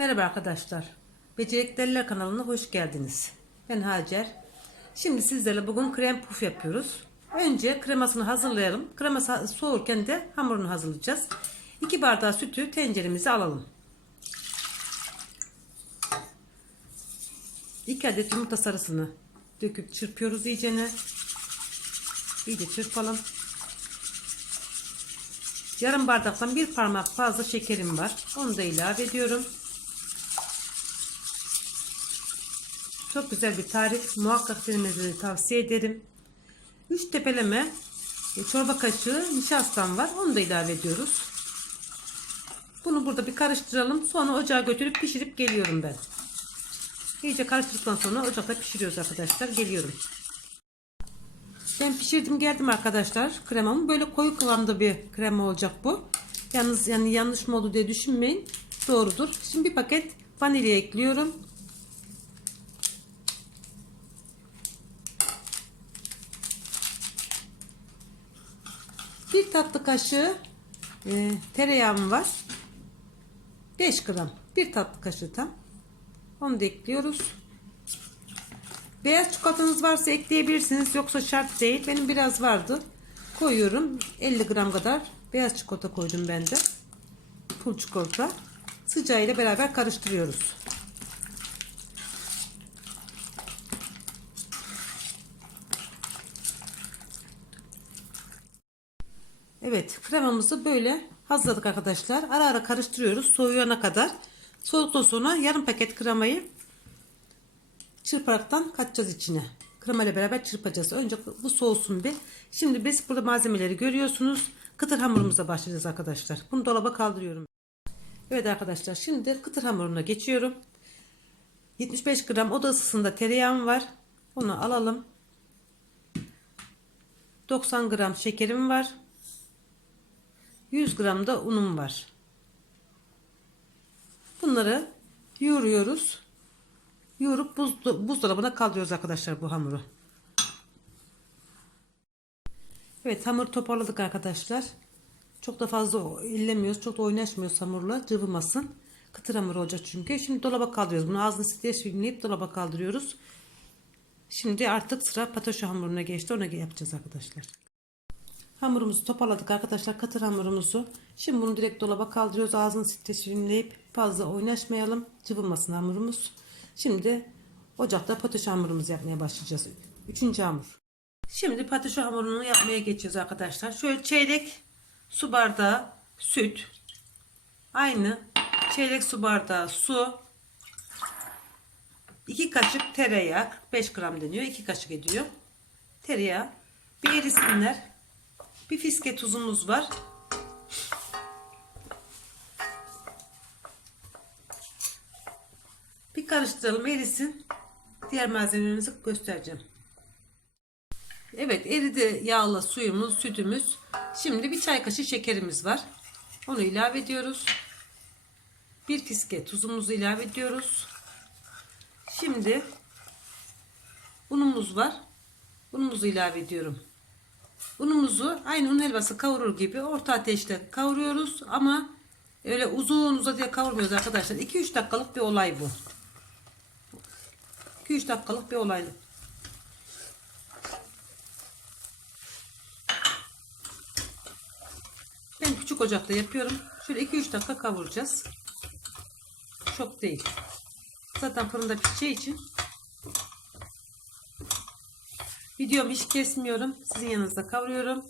Merhaba arkadaşlar. Becerikliler kanalına hoş geldiniz. Ben Hacer. Şimdi sizlerle bugün krem puf yapıyoruz. Önce kremasını hazırlayalım. Kreması soğurken de hamurunu hazırlayacağız. 2 bardağı sütü tenceremize alalım. 2 adet yumurta sarısını döküp çırpıyoruz iyicene. İyice çırpalım. Yarım bardaktan bir parmak fazla şekerim var. Onu da ilave ediyorum. Çok güzel bir tarif. Muhakkak denemenizi tavsiye ederim. 3 tepeleme e, çorba kaşığı nişastam var. Onu da ilave ediyoruz. Bunu burada bir karıştıralım. Sonra ocağa götürüp pişirip geliyorum ben. İyice karıştırdıktan sonra ocakta pişiriyoruz arkadaşlar. Geliyorum. Ben pişirdim geldim arkadaşlar kremamı. Böyle koyu kıvamda bir krema olacak bu. Yalnız yani yanlış mı oldu diye düşünmeyin. Doğrudur. Şimdi bir paket vanilya ekliyorum. Bir tatlı kaşığı e, tereyağım var. 5 gram. Bir tatlı kaşığı tam. Onu da ekliyoruz. Beyaz çikolatanız varsa ekleyebilirsiniz. Yoksa şart değil. Benim biraz vardı. Koyuyorum. 50 gram kadar beyaz çikolata koydum ben de. Pul çikolata. Sıcağıyla beraber karıştırıyoruz. Evet kremamızı böyle hazırladık arkadaşlar. Ara ara karıştırıyoruz soğuyana kadar. Soğuduktan sonra yarım paket kremayı çırparaktan katacağız içine. Krema ile beraber çırpacağız. Önce bu soğusun bir. Şimdi biz burada malzemeleri görüyorsunuz. Kıtır hamurumuza başlayacağız arkadaşlar. Bunu dolaba kaldırıyorum. Evet arkadaşlar şimdi kıtır hamuruna geçiyorum. 75 gram oda ısısında tereyağım var. Onu alalım. 90 gram şekerim var. 100 gram da unum var. Bunları yoğuruyoruz. Yoğurup buz, buzdolabına kaldırıyoruz arkadaşlar bu hamuru. Evet hamur toparladık arkadaşlar. Çok da fazla ellemiyoruz. Çok da oynaşmıyoruz hamurla. Cıvımasın. Kıtır hamur olacak çünkü. Şimdi dolaba kaldırıyoruz. Bunu ağzını siteye sürükleyip dolaba kaldırıyoruz. Şimdi artık sıra pataşo hamuruna geçti. Ona yapacağız arkadaşlar. Hamurumuzu toparladık arkadaşlar. Katır hamurumuzu. Şimdi bunu direkt dolaba kaldırıyoruz. Ağzını site sürümleyip fazla oynaşmayalım. Cıvımasın hamurumuz. Şimdi ocakta patates hamurumuzu yapmaya başlayacağız. Üçüncü hamur. Şimdi patates hamurunu yapmaya geçeceğiz arkadaşlar. Şöyle çeyrek su bardağı süt. Aynı çeyrek su bardağı su. 2 kaşık tereyağı. 5 gram deniyor. 2 kaşık ediyor. Tereyağı. Bir erisinler. Bir fiske tuzumuz var. Bir karıştıralım erisin. Diğer malzemelerimizi göstereceğim. Evet eridi yağla suyumuz, sütümüz. Şimdi bir çay kaşığı şekerimiz var. Onu ilave ediyoruz. Bir fiske tuzumuzu ilave ediyoruz. Şimdi unumuz var. Unumuzu ilave ediyorum. Unumuzu aynı un helvası kavurur gibi orta ateşte kavuruyoruz ama öyle uzun uzadıya kavurmuyoruz arkadaşlar. 2-3 dakikalık bir olay bu. 2-3 dakikalık bir olay. Ben küçük ocakta yapıyorum. Şöyle 2-3 dakika kavuracağız. Çok değil. Zaten fırında pişeceği için Videomu hiç kesmiyorum. Sizin yanınızda kavuruyorum.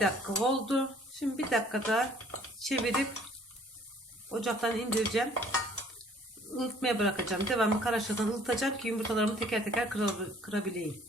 Dakika oldu. Şimdi bir dakika daha çevirip ocaktan indireceğim. Ilıtmaya bırakacağım. Devamlı karıştırdan ılıtacağım ki yumurtalarımı teker teker kırabileyim.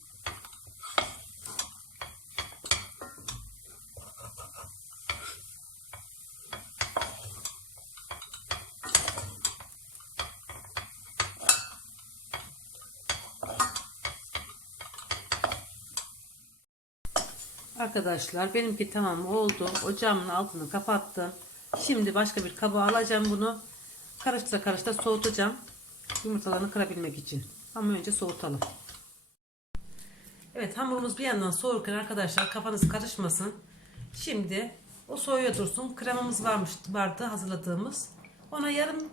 Arkadaşlar benimki tamam oldu. Ocağımın altını kapattım. Şimdi başka bir kaba alacağım bunu. Karıştıra karıştıra soğutacağım. Yumurtalarını kırabilmek için. Ama önce soğutalım. Evet hamurumuz bir yandan soğurken arkadaşlar kafanız karışmasın. Şimdi o soğuya dursun. Kremamız varmış vardı hazırladığımız. Ona yarım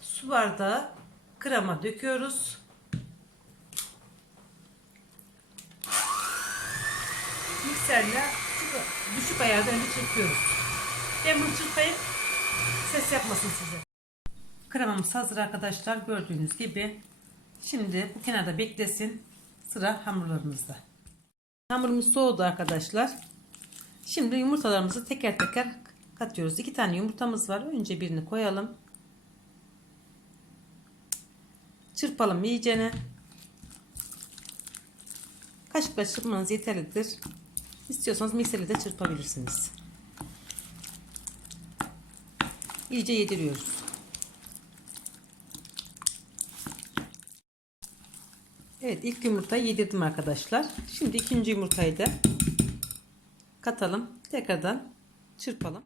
su bardağı krema döküyoruz. Mikserle düşük ayarda önce çırpıyoruz. Ben bunu çırpayım. Ses yapmasın size. Kremamız hazır arkadaşlar. Gördüğünüz gibi. Şimdi bu kenarda beklesin. Sıra hamurlarımızda. Hamurumuz soğudu arkadaşlar. Şimdi yumurtalarımızı teker teker katıyoruz. İki tane yumurtamız var. Önce birini koyalım. Çırpalım iyicene. Kaşıkla çırpmanız yeterlidir. İstiyorsanız mikserle de çırpabilirsiniz. İyice yediriyoruz. Evet ilk yumurtayı yedirdim arkadaşlar. Şimdi ikinci yumurtayı da katalım. Tekrardan çırpalım.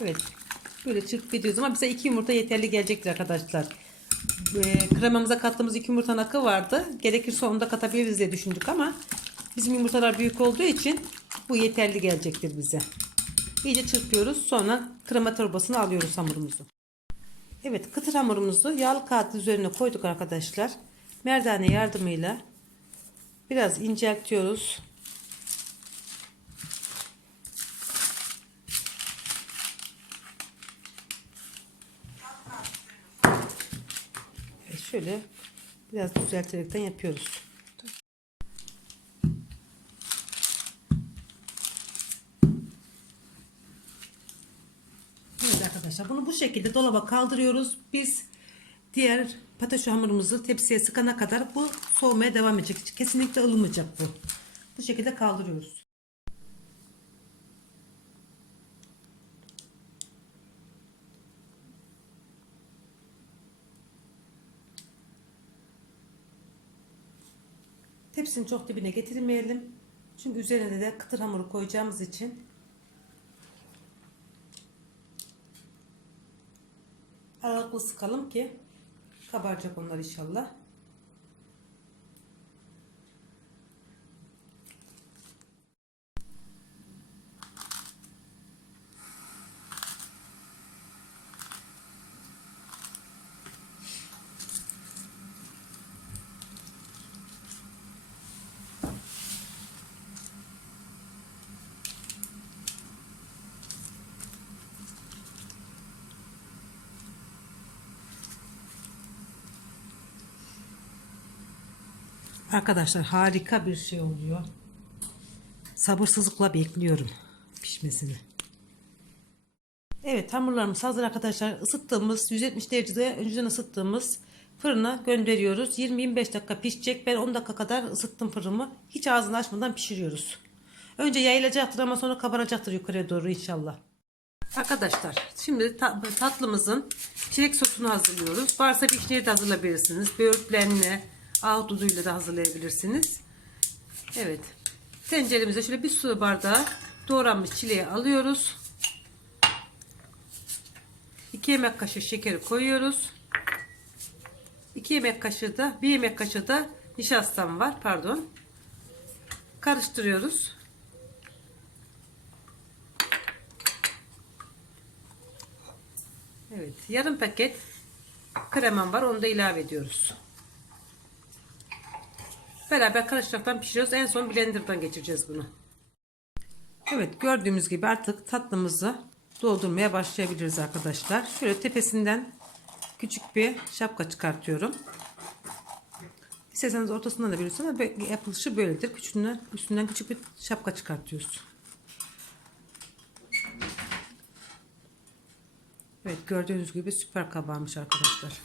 Evet böyle çırp ediyoruz ama bize iki yumurta yeterli gelecektir arkadaşlar. Ee, kremamıza kattığımız iki yumurtanın akı vardı. Gerekirse onu da katabiliriz diye düşündük ama bizim yumurtalar büyük olduğu için bu yeterli gelecektir bize. İyice çırpıyoruz. Sonra krema torbasını alıyoruz hamurumuzu. Evet kıtır hamurumuzu yağlı kağıt üzerine koyduk arkadaşlar. Merdane yardımıyla biraz inceltiyoruz. Evet, şöyle biraz düzelterekten yapıyoruz. Evet arkadaşlar bunu bu şekilde dolaba kaldırıyoruz. Biz diğer patates hamurumuzu tepsiye sıkana kadar bu soğumaya devam edecek. Kesinlikle ılımayacak bu. Bu şekilde kaldırıyoruz. Tepsinin çok dibine getirmeyelim. Çünkü üzerine de kıtır hamuru koyacağımız için aralıklı sıkalım ki kabaracak onlar inşallah. Arkadaşlar harika bir şey oluyor. Sabırsızlıkla bekliyorum pişmesini. Evet hamurlarımız hazır arkadaşlar. Isıttığımız 170 derecede önceden ısıttığımız fırına gönderiyoruz. 20-25 dakika pişecek. Ben 10 dakika kadar ısıttım fırımı. Hiç ağzını açmadan pişiriyoruz. Önce yayılacaktır ama sonra kabaracaktır yukarıya doğru inşallah. Arkadaşlar şimdi tatlımızın çilek sosunu hazırlıyoruz. Varsa pişneyi de hazırlayabilirsiniz. Böğürtlenle, ahududuyla da hazırlayabilirsiniz. Evet. Tenceremize şöyle bir su bardağı doğranmış çileği alıyoruz. 2 yemek kaşığı şekeri koyuyoruz. 2 yemek kaşığı da 1 yemek kaşığı da nişastam var. Pardon. Karıştırıyoruz. Evet. Yarım paket kremam var. Onu da ilave ediyoruz. Beraber karıştıraktan pişiriyoruz. En son blenderdan geçireceğiz bunu. Evet gördüğümüz gibi artık tatlımızı doldurmaya başlayabiliriz arkadaşlar. Şöyle tepesinden küçük bir şapka çıkartıyorum. İsterseniz ortasından da bilirsiniz ama yapılışı böyledir. Küçüğünden, üstünden küçük bir şapka çıkartıyoruz. Evet gördüğünüz gibi süper kabarmış arkadaşlar.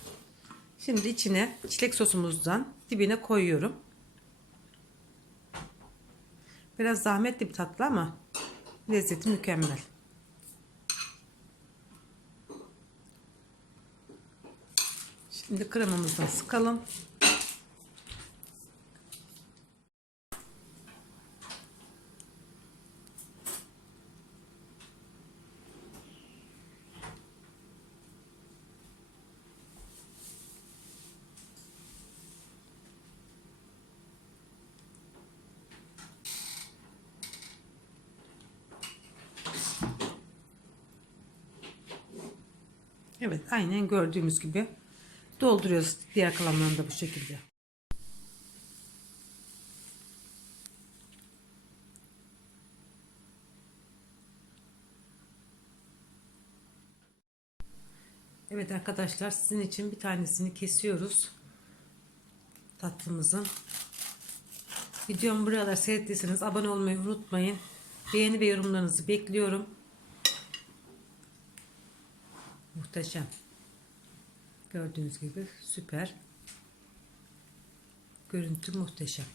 Şimdi içine çilek sosumuzdan dibine koyuyorum. Biraz zahmetli bir tatlı ama lezzeti mükemmel. Şimdi kremamızdan sıkalım. Evet aynen gördüğümüz gibi dolduruyoruz diğer kalanlarını da bu şekilde. Evet arkadaşlar sizin için bir tanesini kesiyoruz. Tatlımızın. Videomu buraya kadar seyrettiyseniz abone olmayı unutmayın. Beğeni ve yorumlarınızı bekliyorum. Muhteşem. Gördüğünüz gibi süper. Görüntü muhteşem.